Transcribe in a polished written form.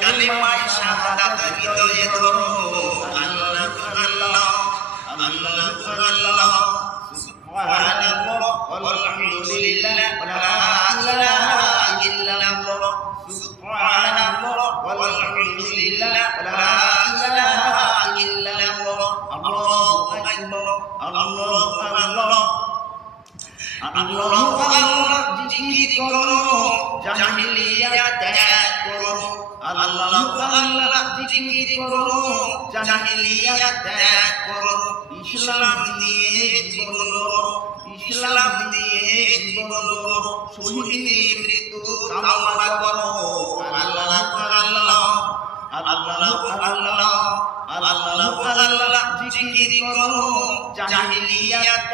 কালিমায়ে শাহাদাত হৃদয়ে ধরো আল্লাহ আল্লাহ আল্লাহ আল্লাহ সুবহানাল্লাহ ওয়ালহামদুলিল্লাহ ওয়া লা ইলাহা ইল্লাল্লাহ সুবহানাল্লাহ ওয়ালহামদুলিল্লাহ ওয়া লা ইলাহা ইল্লাল্লাহ আল্লাহু আকবার আল্লাহু আকবার আল্লাহু আকবার জিকির করো জাহিলিয়াত ত্যাগ করো আল্লাহু আকবার জিকির করো জাহিলিয়াত ত্যাগ করো ইসলাম দিয়ে জীবন গড়ো ইসলাম দিয়ে জীবন গড়ো শহীদের মৃত্যু কামনা করো আল্লাহু আল্লাহ আল্লাহু আল্লাহ আল্লাহু আল্লাহ জিকির করো জাহিলিয়াত